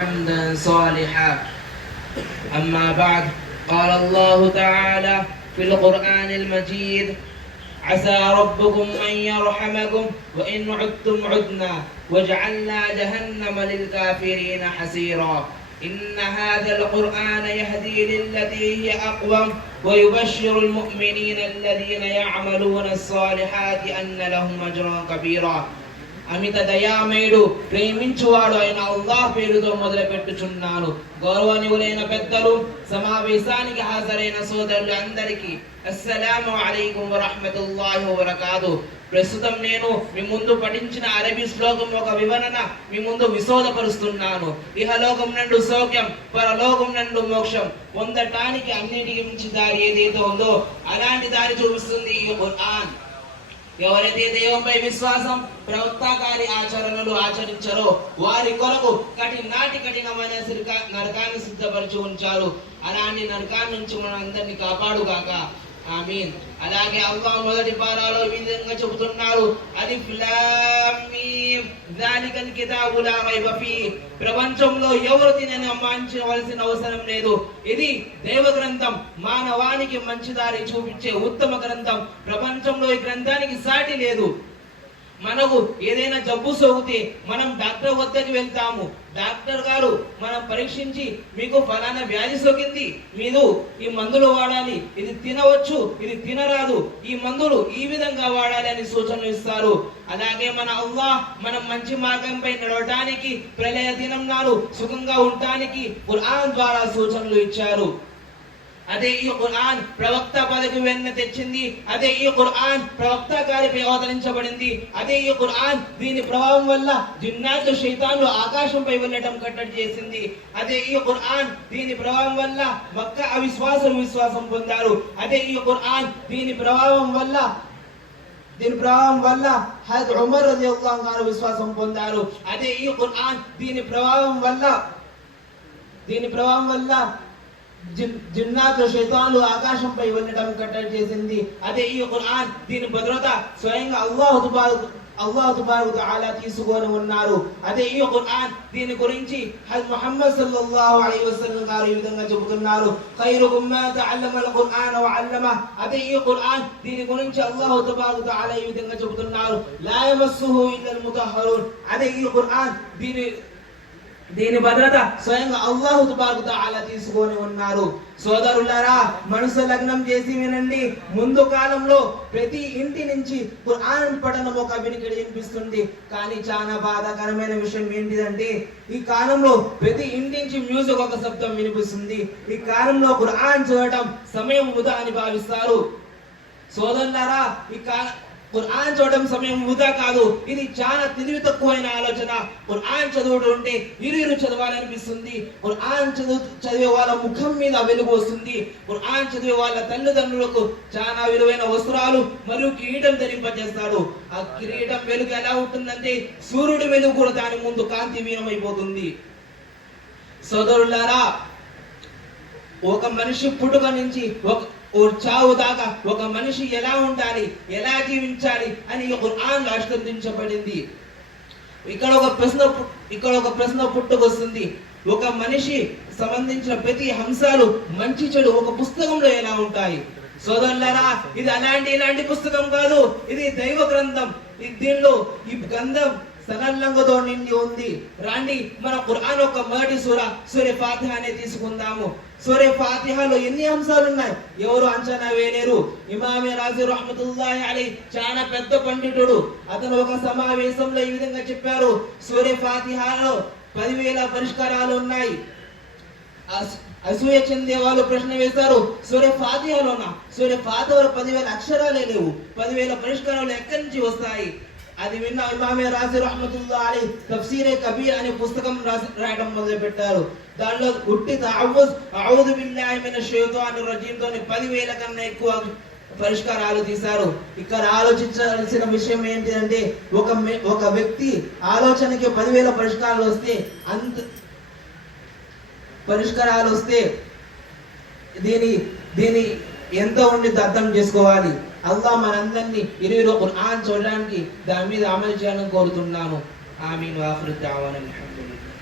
حمدا صالحا. أما بعد، قال الله تعالى في القرآن المجيد: عسى ربكم أن يرحمكم وإن عدتم عدنا وجعلنا جهنم للكافرين حسيرا. إن هذا القرآن يهدي للتي هي أقوم ويبشر المؤمنين الذين يعملون الصالحات أن لهم أجرا كبيرا. అమిత దయామయుడు ప్రేమించువాడు అయిన అల్లాహ్ పేరుతో మొదలుపెట్టుచున్నాను. గౌరవనీయులైన పెద్దలు, సమావేశానికి హాజరైన సోదరులు అందరికీ అస్సలాము అలైకుం వరహ్మతుల్లాహి వబరకాతుహు. ప్రస్తుతం నేను మీ ముందు పఠించిన అరబీ శ్లోకం ఒక వివరణ మీ ముందు విశోధపరుస్తున్నాను. ఇహలోకం నుండి సౌఖ్యం, పరలోకం నుండి మోక్షం పొందటానికి అన్నిటికీ మించి దారి ఏదైతే ఉందో అలాంటి దారి చూపిస్తుంది ఈ ఖురాన్. ఎవరైతే దేవునిపై విశ్వాసం, ప్రవక్తకారి ఆచరణలు ఆచరించారో వారి కొరకు కఠినమైన నరకాన్ని సిద్ధపరిచి ఉంచారు. అలాంటి నరకాన్ని నుంచి మన అందరినీ కాపాడుగాక. ఆమీన్. అలాగే అల్లాహ్ మొదటి పారాలో ఈ విధంగా చెబుతున్నారు: అలిఫ్ లామ్ మీమ్ జాలికల్ కితాబు లా రైబ ఫీహ్. ప్రపంచంలో ఎవరు దీనిని అమ్మాయించవలసిన అవసరం లేదు. ఇది దైవ గ్రంథం, మానవానికి మంచి దారి చూపించే ఉత్తమ గ్రంథం. ప్రపంచంలో ఈ గ్రంథానికి సాటి లేదు. మనకు ఏదైనా జబ్బు సోకితే మనం డాక్టర్ వద్దకు వెళ్తాము. డాక్టర్ గారు మనం పరీక్షించి, మీకు ఫలానా వ్యాధి సోకింది, మీరు ఈ మందులు వాడాలి, ఇది తినవచ్చు, ఇది తినరాదు, ఈ మందులు ఈ విధంగా వాడాలి అని సూచనలు ఇస్తారు. అలాగే మన అల్లాహ్ మనం మంచి మార్గంపై నడవడానికి, ప్రళయ దినం నాడు సుఖంగా ఉండటానికి ఖురాన్ ద్వారా సూచనలు ఇచ్చారు. అదే ఈ ఖురాన్ ప్రవక్త పదవికి వెన్న తెచ్చింది. అదే ఈ ఖురాన్ ప్రవక్త గారిపై అవతరించబడింది. అదే ఈ ఖురాన్ దీని ప్రభావం వల్ల జిన్నాతు శైతాన్లు ఆకాశంపై వెళ్ళటం కట్టడి చేసింది. అదే ఈ ఖురాన్ దీని ప్రభావం వల్ల మక్కా అవిశ్వాసులు విశ్వాసం పొందారు. అదే ఈ ఖురాన్ దీని ప్రభావం వల్ల హజరత్ ఉమర్ రలియల్లాహు అన్హు విశ్వాసం పొందారు. అదే ఈ ఖురాన్ దీని ప్రభావం వల్ల జిన్నాతు శైతాన్లు ఆకాశంపై వెళ్ళడం కట్టడి చేసింది. అదే ఈ ఖురాన్ దీని భద్రత స్వయంగా అల్లాహ్ తబారక తఆలా తీసుకొని ఉన్నారు. అదే ఈ ఖురాన్ దీని గురించి హజరత్ ముహమ్మద్ సల్లల్లాహు అలైహి వసల్లం గారు ఈ విధంగా చెబుతున్నారు: ఖైరుకుమ్ మా తఅల్లమల్ ఖురాన వ అల్లమ. అదే ఈ ఖురాన్ దీని గురించి అల్లాహ్ తబారక తఆలా ఈ విధంగా చెబుతున్నారు: లా యమస్సుహు ఇల్లల్ ముతహహరున్. అదే ఈ ఖురాన్ దీని భద్రత స్వయంగా అల్లాహ్ తబారక తఆలా తీసుకొని ఉన్నారు. సోదరులారా, మనసు లగ్నం చేసి వినండి. ముందు కాలంలో ప్రతి ఇంటి నుంచి ఖురాన్ పఠనం ఒక వినికిడి వినిపిస్తుంది. కానీ చాలా బాధాకరమైన విషయం ఏంటిదంటే, ఈ కాలంలో ప్రతి ఇంటి నుంచి మ్యూజిక్ ఒక శబ్దం వినిపిస్తుంది. ఈ కాలంలో ఖురాన్ చదవటం సమయం వృధా అని భావిస్తారు. సోదరులారా, ఖురాన్ చదవడం సమయం వృధా కాదు, ఇది చాలా తెలివి తక్కువైన ఆలోచన. ఖురాన్ చదువుతూ ఉంటే ఇరు చదవాలనిపిస్తుంది. ఖురాన్ చదివే వాళ్ళ ముఖం మీద వెలుగు వస్తుంది. ఖురాన్ చదివే వాళ్ళ తల్లిదండ్రులకు చాలా విలువైన వస్త్రాలు మరియు కిరీటం ధరింపజేస్తాడు. ఆ కిరీటం వెలుగు ఎలా ఉంటుందంటే సూర్యుడి వెలుగు కూడా దాని ముందు కాంతి వీనమైపోతుంది. సోదరులారా, ఒక మనిషి పుట్టుక నుంచి ఓ చావు దాకా ఒక మనిషి ఎలా ఉండాలి, ఎలా జీవించాలి అని ఖురాన్ ఆవిష్కరించబడింది. ఇక్కడ ఒక ప్రశ్న పుట్టుకొస్తుంది: ఒక మనిషి సంబంధించిన ప్రతి అంశాలు మంచి చెడు ఒక పుస్తకంలో ఎలా ఉంటాయి? సోదరులారా, ఇది ఇలాంటి పుస్తకం కాదు, ఇది దైవ గ్రంథం. దీనిలో ఈ గ్రంథం సరళంగా నిండి ఉంది. రండి మన ఖురాన్ ఒక మొదటి సూర ఫాతిహానే తీసుకుందాము. సూర ఫాతిహాలో ఎన్ని అంశాలు ఉన్నాయి ఎవరు అంచనా వేయలేరు. ఇమామే రాజీ రహ్మతుల్లాహి అలైహి చాలా పెద్ద పండితుడు. అతను ఒక సమావేశంలో ఈ విధంగా చెప్పారు: సూర ఫాతిహాలో 10,000 పరిష్కారాలు ఉన్నాయి. అసూయ చెందే వాళ్ళు ప్రశ్న వేశారు: సూర ఫాతిహాలోనా? సూర ఫాతిహాలో 10,000 అక్షరాలే లేవు, 10,000 పరిష్కారాలు ఎక్కడి నుంచి వస్తాయి? అది విన్న ఇమామే రాజీ రహ్మతుల్లాహి అలైహి తఫ్సీరే కబీర్ అనే పుస్తకం రాయడం మొదలుపెట్టారు. దానిలో ఉట్టి అఊదు బిల్లాహి మినష్ షైతానిర్ రజీమ్ తోని 10,000 కన్నా ఎక్కువ పరిష్కారాలు తీశారు. ఇక్కడ ఆలోచించాల్సిన విషయం ఏంటిదంటే, ఒక వ్యక్తి ఆలోచనకి 10,000 పరిష్కారాలు వస్తే దీని ఎంత ఉండి అర్థం చేసుకోవాలి. అల్లాహ్ మనందరినీ ఇరువురు ఖురాన్ చదవడానికి దాని మీద అమలు చేయాలని కోరుతున్నాను. ఆమీన్. వాఖిరు దఅవానా అల్హమ్దులిల్లాహ్.